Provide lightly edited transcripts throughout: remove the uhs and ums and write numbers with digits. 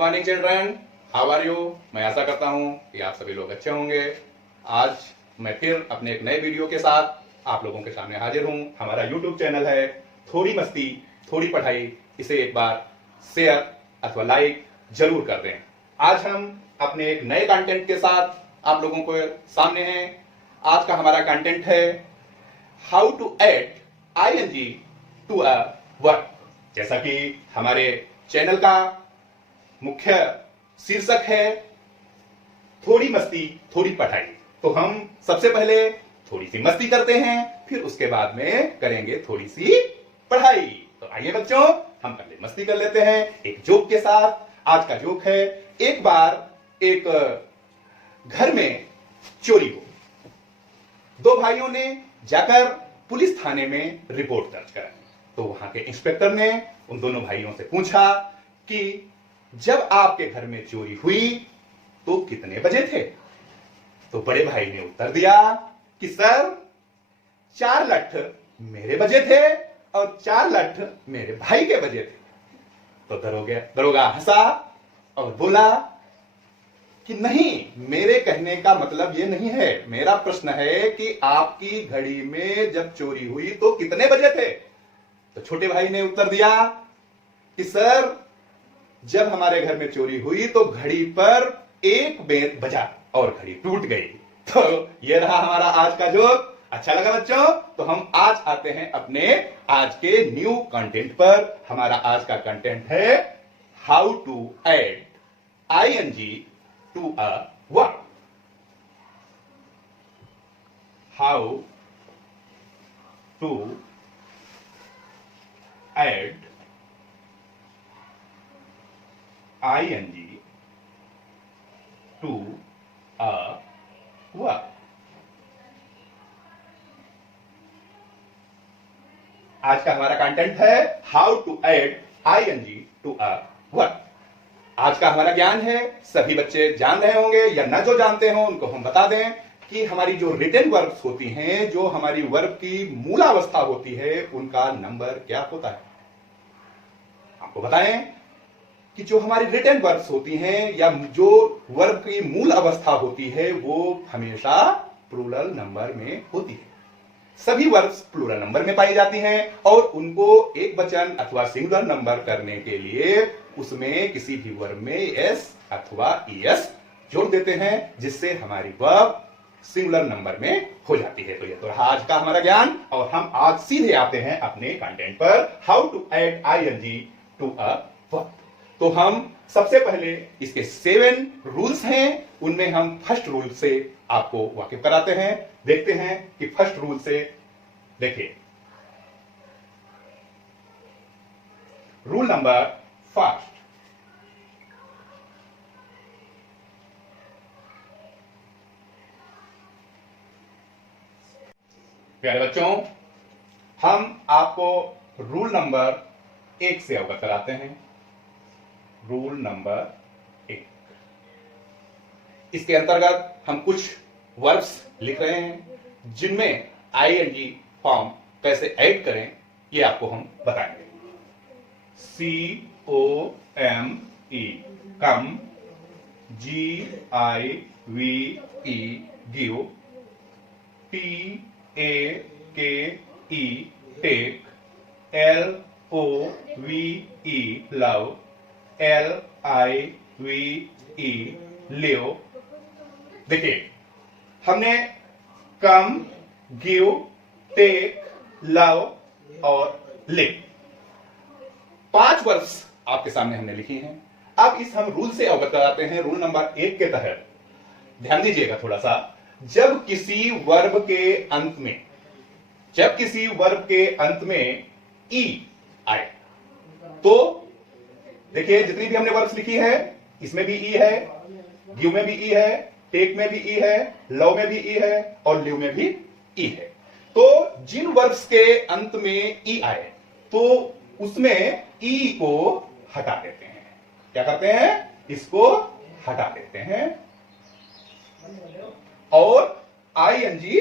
Morning children, how are you. मैं आशा करता हूं कि आप सभी लोग अच्छे होंगे। आज मैं फिर अपने एक नए वीडियो के साथ आप लोगों के सामने हाजिर हूं। हमारा यूट्यूब चैनल है थोड़ी मस्ती थोड़ी पढ़ाई, इसे एक बार शेयर अथवा लाइक जरूर कर दें। आज हम अपने एक नए कंटेंट के साथ आप लोगों को सामने हैं। आज का हमारा कंटेंट है how to add ING to a verb. जैसा कि हमारे चैनल का मुख्य शीर्षक है थोड़ी मस्ती थोड़ी पढ़ाई, तो हम सबसे पहले थोड़ी सी मस्ती करते हैं, फिर उसके बाद में करेंगे थोड़ी सी पढ़ाई। तो आइए बच्चों, हम पहले मस्ती कर लेते हैं एक जोक के साथ। आज का जोक है, एक बार एक घर में चोरी हो। दो भाइयों ने जाकर पुलिस थाने में रिपोर्ट दर्ज कराई। तो वहां के इंस्पेक्टर ने उन दोनों भाइयों से पूछा कि जब आपके घर में चोरी हुई तो कितने बजे थे। तो बड़े भाई ने उत्तर दिया कि सर 4 लठ मेरे बजे थे और 4 लठ मेरे भाई के बजे थे। तो दरोगा हंसा और बोला कि नहीं, मेरे कहने का मतलब ये नहीं है। मेरा प्रश्न है कि आपकी घड़ी में जब चोरी हुई तो कितने बजे थे। तो छोटे भाई ने उत्तर दिया कि सर जब हमारे घर में चोरी हुई तो घड़ी पर 1 बजा और घड़ी टूट गई। तो ये रहा हमारा आज का जोक। अच्छा लगा बच्चों? तो हम आज आते हैं अपने आज के न्यू कंटेंट पर। हमारा आज का कंटेंट है how to add ING to a verb. हाउ to add ing to a verb। आज का हमारा कंटेंट है how to add ing to a verb. आज का हमारा ज्ञान है, सभी बच्चे जान रहे होंगे या न जो जानते हो उनको हम बता दें कि हमारी जो रिटन वर्ब्स होती हैं, जो हमारी वर्ब की मूलावस्था होती है, उनका नंबर क्या होता है। आपको बताएं कि जो हमारी रिटन वर्ब्स होती हैं या जो वर्ब की मूल अवस्था होती है वो हमेशा प्लूरल नंबर में होती है। सभी वर्ब्स प्लूरल नंबर में पाई जाती हैं और उनको एक वचन अथवा सिंगुलर नंबर करने के लिए उसमें किसी भी वर्ब में एस अथवा ईएस जोड़ देते हैं, जिससे हमारी वर्ब सिंगुलर नंबर में हो जाती है। तो ये तो रहा आज का हमारा ज्ञान और हम आज सीधे आते हैं अपने कंटेंट पर, how to add ING to a verb. तो हम सबसे पहले इसके 7 रूल्स हैं, उनमें हम फर्स्ट रूल से आपको वाकिफ कराते हैं। देखते हैं कि फर्स्ट रूल से देखिए, रूल नंबर फर्स्ट, प्यारे बच्चों, हम आपको रूल नंबर 1 से अवगत कराते हैं। रूल नंबर 1, इसके अंतर्गत हम कुछ वर्ब्स लिख रहे हैं जिनमें आईएनजी फॉर्म कैसे ऐड करें ये आपको हम बताएंगे। COME come, GIVE give, TAKE take, LOVE love, LIVE live. देखिए, हमने कम, गिव, टेक, लव और लिव 5 वर्ड्स आपके सामने हमने लिखी हैं। अब इस हम रूल से अवगत कराते हैं। रूल नंबर 1 के तहत ध्यान दीजिएगा थोड़ा सा, जब किसी वर्ब के अंत में ई आए तो देखिए, जितनी भी हमने वर्ब्स लिखी है इसमें भी ई है, गिव में भी ई है, टेक में भी ई है, लव में भी ई है और लिव में भी ई है। तो जिन वर्ब्स के अंत में ई आए तो उसमें ई को हटा देते हैं। क्या करते हैं? इसको हटा देते हैं और आईएनजी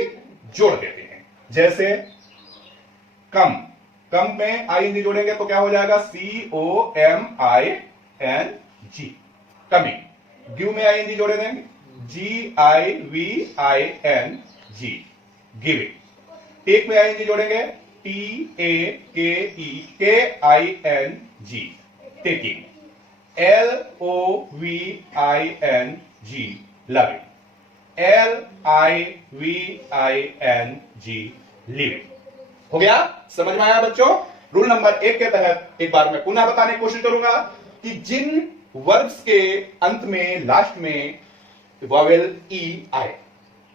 जोड़ देते हैं। जैसे कम, कम में आईएनजी जोड़ेंगे तो क्या हो जाएगा? COMING। कमिंग। गिव में आईएनजी जोड़े देंगे, GIVING, गिविंग। टेक में आईएनजी जोड़ेंगे, TAKEKING, taking. LOVING, loving. LIVING, living. हो गया? समझ में आया बच्चों? रूल नंबर 1 के तहत एक बार मैं पुनः बताने की कोशिश करूंगा कि जिन वर्ब्स के अंत में, लास्ट में वॉवेल ई आए,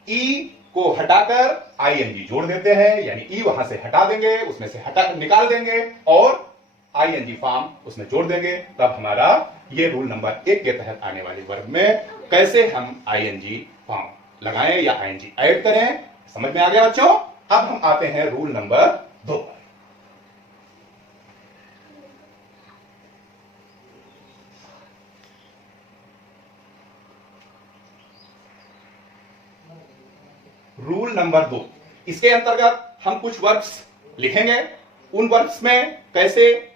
ई को हटाकर आईएनजी जोड़ देते हैं, यानी ई वहां से हटा देंगे, उसमें से हटा निकाल देंगे और आईएनजी फॉर्म उसमें जोड़ देंगे, तब हमारा ये रूल नंबर 1 के तहत आने वाले वर्ब में कैसे हम आईएनजी फॉर्म लगाएं या आईएनजी ऐड करें, समझ में आ गया बच्चों? अब हम आते हैं रूल नंबर 2 पर। रूल नंबर 2, इसके अंतर्गत हम कुछ वर्ब्स लिखेंगे, उन वर्ब्स में कैसे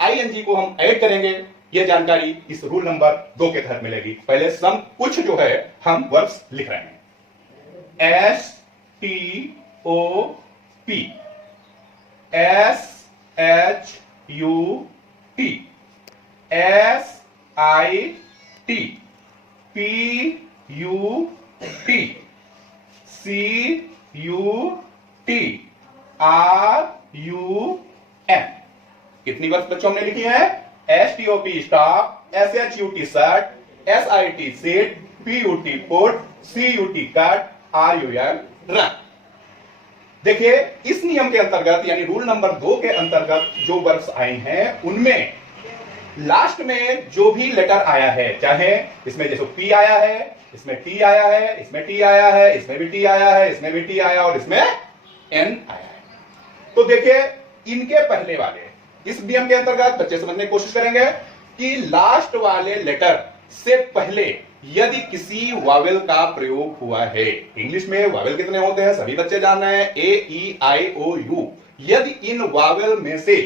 आईएनजी को हम ऐड करेंगे, यह जानकारी इस रूल नंबर 2 के तहत मिलेगी। पहले सम कुछ जो है हम वर्ब्स लिख रहे हैं। STOP, SHUT, SIT, PUT, RUN। कितनी वर्ब्स बच्चों हमने लिखी है? STOP stop, SHUT shirt, SIT seat, PUT put, CUT cut, RUN run. देखिए, इस नियम के अंतर्गत यानी रूल नंबर 2 के अंतर्गत जो वर्ब्स आए हैं उनमें लास्ट में जो भी लेटर आया है, चाहे इसमें जैसे P आया है, इसमें T आया है, इसमें T आया है, इसमें भी T आया है, इसमें भी T आया और इसमें N आया है, तो देखिए इनके पहले वाले इस नियम के अंतर्गत बच्चे समझने की कोशिश करेंगे कि लास्ट वाले लेटर से पहले यदि किसी वावेल का प्रयोग हुआ है, इंग्लिश में वावेल कितने होते हैं सभी बच्चे जान रहे हैं, AEIOU। यदि इन वावेल में से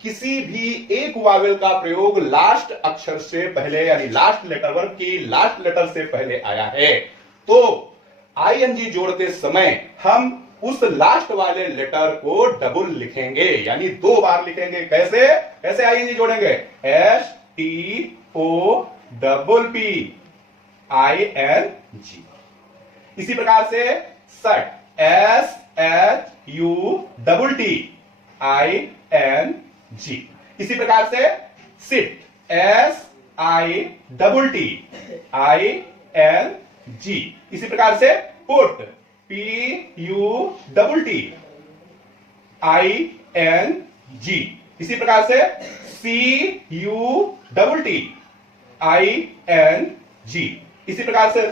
किसी भी एक वावेल का प्रयोग लास्ट अक्षर से पहले यानी लास्ट लेटर वर्ब की लास्ट लेटर से पहले आया है, तो आईएनजी जोड़ते समय हम उस लास्ट वाले लेटर को डबल लिखेंगे, यानी 2 बार लिखेंगे। कैसे कैसे आईएनजी जोड़ेंगे? STOPPING। इसी प्रकार से सट, SHUTTING। इसी प्रकार से सिट, SITTING। इसी प्रकार से पुट, PUTTING। इसी प्रकार से CUTTING। इसी प्रकार से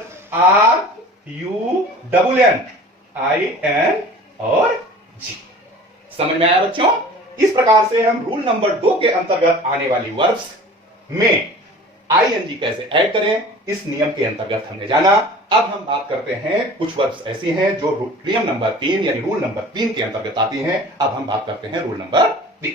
RUNNIN और G। समझ में आया बच्चों? इस प्रकार से हम रूल नंबर 2 के अंतर्गत आने वाली वर्ब्स में आईएनजी कैसे ऐड करें, इस नियम के अंतर्गत हमने जाना। अब हम बात करते हैं कुछ वर्ब्स ऐसी हैं जो नियम नंबर 3 यानी रूल नंबर 3 के अंतर्गत आती हैं। अब हम बात करते हैं रूल नंबर 3।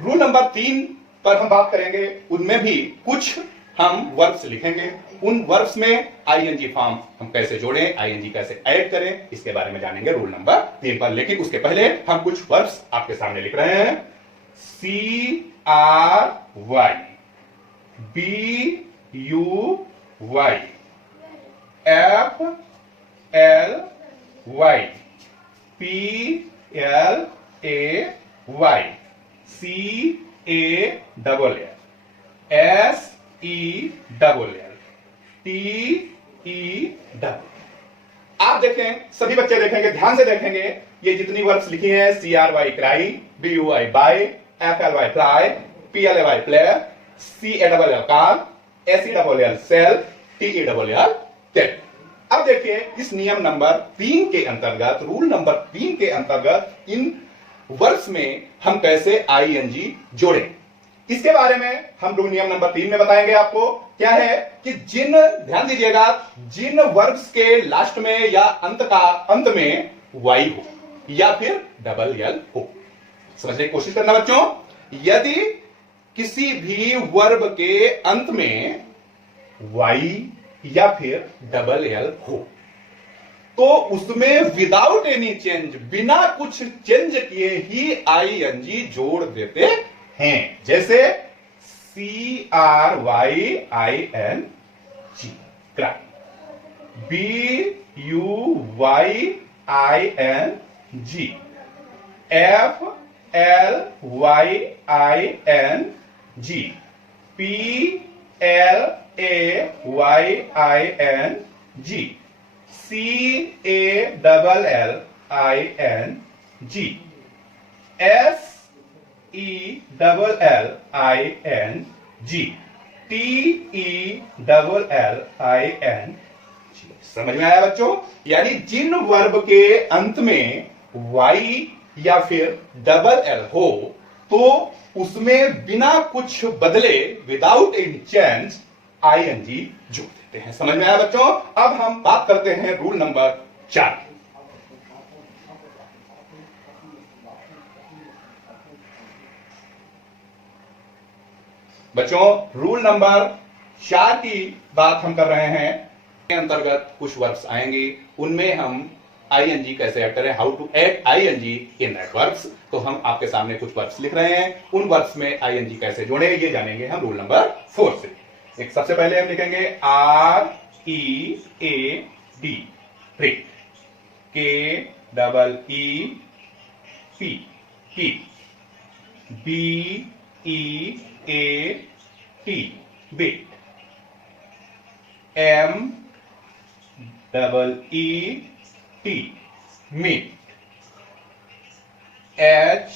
रूल नंबर 3 पर हम बात करेंगे, उनमें भी कुछ हम वर्ब्स लिखेंगे, उन वर्ब्स में आईएनजी फॉर्म हम कैसे जोड़ें, आईएनजी कैसे ऐड करें, इसके बारे में जानेंगे रूल नंबर 3 पर। लेकिन उसके पहले हम कुछ वर्ब्स आपके सामने लिख रहे हैं। CRY, BUY, FLY, PLAY, CALL, SELL, TEL। आप देखें, सभी बच्चे देखेंगे, ध्यान से देखेंगे, ये जितनी वर्ब्स लिखी हैं, CRY cry, BUY buy, FLY fly, PLAY play, CALL call, SELL sell, TELL tell. अब देखिए, इस नियम नंबर 3 के अंतर्गत, रूल नंबर 3 के अंतर्गत इन वर्ब्स में हम कैसे आईएनजी जोड़ें, इसके बारे में हम लोग नियम नंबर 3 में बताएंगे आपको। क्या है कि ध्यान दीजिएगा, जिन वर्ब्स के लास्ट में या अंत में वाई हो या फिर डबल एल हो। समझने की कोशिश करना बच्चों। यदि किसी भी वर्ब के अंत में वाई या फिर डबल एल हो तो उसमें विदाउट एनी चेंज, बिना कुछ चेंज किए ही आईएनजी जोड़ देते हैं। जैसे CRYING, cry, BUYING, FLYING, PLAYING, CALLING, SELLING, TELLING। समझ में आया बच्चों? यानी जिन वर्ब के अंत में वाई या फिर डबल एल हो तो उसमें बिना कुछ बदले, विदाउट एनी चेंज, आईएनजी जोड़ देते हैं। समझ में आया बच्चों? अब हम बात करते हैं रूल नंबर 4। बच्चों, रूल नंबर 4 की बात हम कर रहे हैं। के अंतर्गत कुछ वर्ब्स आएंगे, उनमें हम आईएनजी कैसे ऐड करें, how to add ING in that verbs. तो हम आपके सामने कुछ वर्ब्स लिख रहे हैं, उन वर्ब्स में आईएनजी कैसे जोड़े ये जानेंगे हम रूल नंबर 4 से। एक सबसे पहले हम लिखेंगे READ, read, KEEP, BEAT, MEET, meet, HEAR,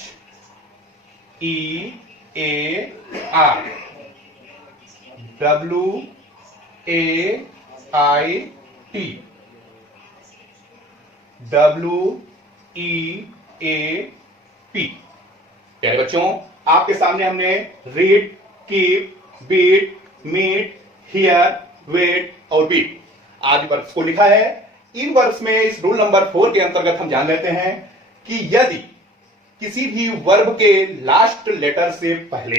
WAIT, WEAP। प्यारे बच्चों, आपके सामने हमने read, keep, beat, meet, hear, wait और बीट आदि वर्ब्स को लिखा है। इन वर्ब्स में इस रूल नंबर 4 के अंतर्गत हम जान लेते हैं कि यदि किसी भी वर्ब के लास्ट लेटर से पहले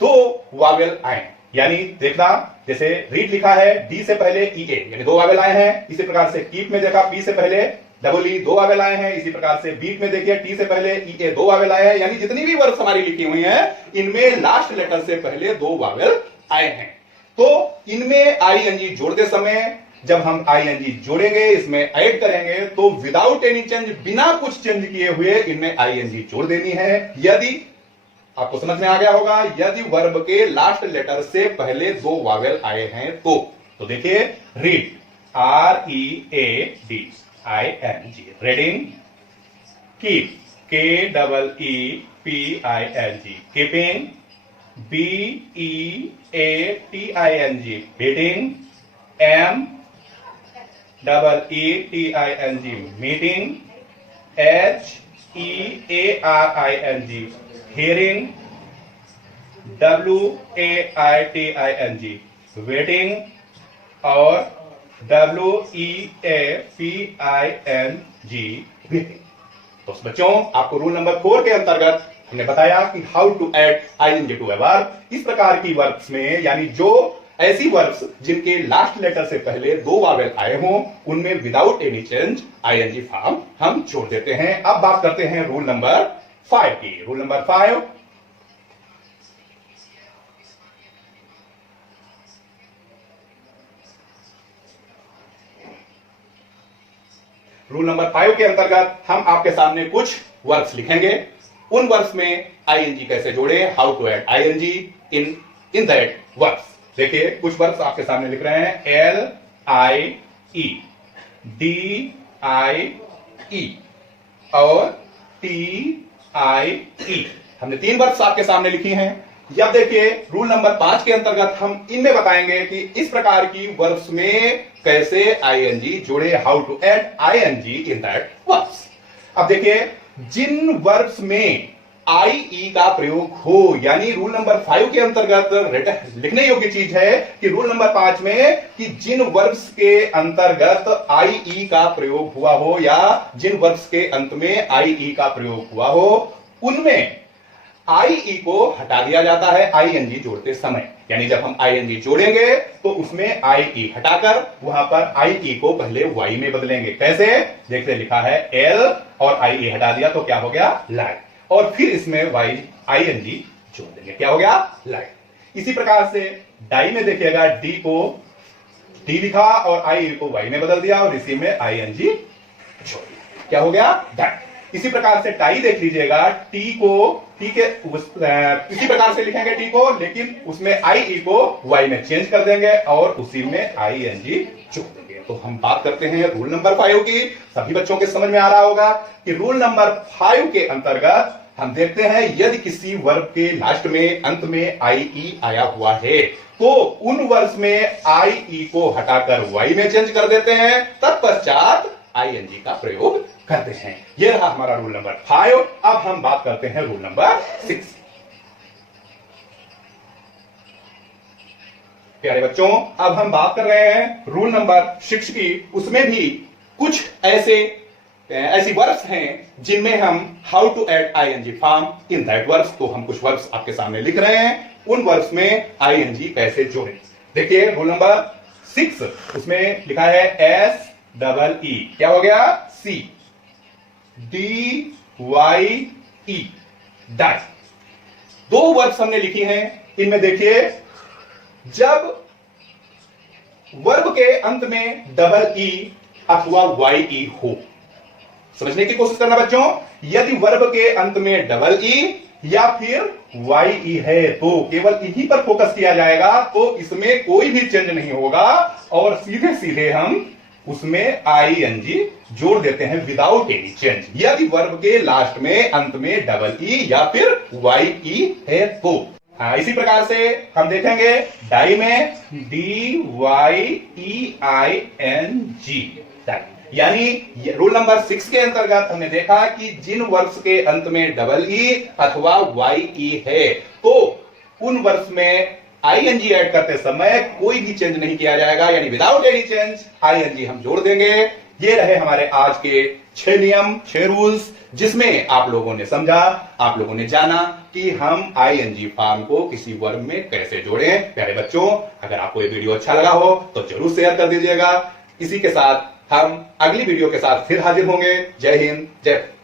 2 वावेल आए, यानी देखना, जैसे रीड लिखा है डी से पहले EA यानी 2 वावेल आए हैं। इसी प्रकार से कीप में देखा पी से पहले EE 2 वावेल आए हैं। इसी प्रकार से बीट में देखिए टी से पहले EA 2 वावेल आए हैं। यानी जितनी भी वर्ब्स हमारी लिखी हुई हैं इनमें लास्ट लेटर से पहले 2 वावेल आए हैं। तो इनमें आईएनजी जोड़ते समय जब हम आईएनजी जोड़ेंगे, इसमें ऐड करेंगे, तो विदाउट एनी चेंज, बिना कुछ चेंज किए हुए इनमें आईएनजी जोड़ देनी है। यदि आपको समझ में आ गया होगा, यदि वर्ब के लास्ट लेटर से पहले 2 वावेल आए हैं तो देखिए read, READING, reading, keep, KEEPING, keeping, BEATING, beating, MEETING, meeting, HEARING, hearing, WAITING, waiting और WEAPING, waiting। तो बच्चों, आपको रूल नंबर 4 के अंतर्गत हमने बताया कि how to add ING to a verb. इस प्रकार की वर्ब्स में, यानी जो ऐसी वर्ब्स जिनके लास्ट लेटर से पहले 2 वावेल आए हों, उनमें without any change ING form हम छोड़ देते हैं। अब बात करते हैं रूल नंबर 5 की। रूल नंबर 5, रूल नंबर 5 के अंतर्गत हम आपके सामने कुछ वर्ब्स लिखेंगे, उन वर्ब्स में आईएनजी कैसे जोड़े, how to add ING in that verbs. देखिए कुछ वर्ब्स आपके सामने लिख रहे हैं, LIE, DIE और TIE। हमने 3 वर्ब्स आपके सामने लिखी हैं। अब देखिए रूल नंबर 5 के अंतर्गत हम इनमें बताएंगे कि इस प्रकार की वर्ब्स में कैसे आईएनजी जोड़े, how to add ING in that verbs. अब देखिए जिन वर्ब्स में आई का प्रयोग हो, यानी रूल नंबर 5 के अंतर्गत लिखने योग्य चीज है कि रूल नंबर 5 में कि जिन वर्ब्स के अंतर्गत आई का प्रयोग हुआ हो या जिन वर्ब्स के अंत में आई का प्रयोग हुआ हो उनमें आई को हटा दिया जाता है आईएनजी जोड़ते समय। यानी जब हम आईएनजी जोड़ेंगे तो उसमें आई हटाकर वहां पर आई को पहले वाई में बदलेंगे। कैसे? देखते लिखा है एल और आई हटा दिया तो क्या हो गया? लाइट। और फिर इसमें वाई आईएनजी जोड़ देंगे, क्या हो गया? लाइट। इसी प्रकार से डाई में देखिएगा डी को डी लिखा और आई को वाई में बदल दिया और इसी में आईएनजी जोड़ दिया, क्या हो गया? डाई। इसी प्रकार से टाई देख लीजिएगा, टी को टी के इसी प्रकार से लिखेंगे टी को, लेकिन उसमें आई को वाई में चेंज कर देंगे और उसी में आईएनजी जोड़ देंगे। तो हम बात करते हैं रूल नंबर 5 की। सभी बच्चों के समझ में आ रहा होगा कि रूल नंबर 5 के अंतर्गत हम देखते हैं यदि किसी वर्ब के लास्ट में अंत में आई आया हुआ है तो उन वर्ब्स में आई को हटाकर वाई में चेंज कर देते हैं, तत्पश्चात आईएनजी का प्रयोग करते हैं। यह रहा हमारा रूल नंबर 5। अब हम बात करते हैं रूल नंबर 6। प्यारे बच्चों, अब हम बात कर रहे हैं रूल नंबर 6 की। उसमें भी कुछ ऐसी वर्ब्स हैं जिनमें हम how to add ING form in that verbs. तो हम कुछ वर्ब्स आपके सामने लिख रहे हैं, उन वर्ब्स में आईएनजी कैसे जोड़ें। देखिए रूल नंबर 6 उसमें लिखा है एस डबल ई, क्या हो गया? सी डी वाई ई, डाई। दो वर्ब्स हमने लिखी हैं। इनमें देखिए जब वर्ब के अंत में डबल ई अथवा वाई ई हो, समझने की कोशिश करना बच्चों। यदि वर्ब के अंत में डबल ई या फिर वाई ई है तो केवल इन्हीं पर फोकस किया जाएगा, तो इसमें कोई भी चेंज नहीं होगा और सीधे सीधे हम उसमें आईएनजी जोड़ देते हैं विदाउट एनी चेंज। यदि वर्ब के लास्ट में अंत में डबल ई या फिर वाई ई है तो। इसी प्रकार से हम देखेंगे डाई में D Y E I N G, यानी रूल नंबर 6 के अंतर्गत हमने देखा कि जिन वर्ब्स के अंत में डबल ई अथवा वाई ई है तो उन वर्ब्स में आईएनजी ऐड करते समय कोई भी चेंज नहीं किया जाएगा, यानी विदाउट एनी चेंज आईएनजी हम जोड़ देंगे। ये रहे हमारे आज के 6 नियम, 6 रूल्स, जिसमें आप लोगों ने समझा, आप लोगों ने जाना कि हम आईएनजी फॉर्म को किसी वर्ब में कैसे जोड़ें। प्यारे बच्चों, अगर आपको ये वीडियो अच्छा लगा हो तो जरूर शेयर कर दीजिएगा। इसी के साथ हम अगली वीडियो के साथ फिर हाजिर होंगे। जय हिंद, जय भारत।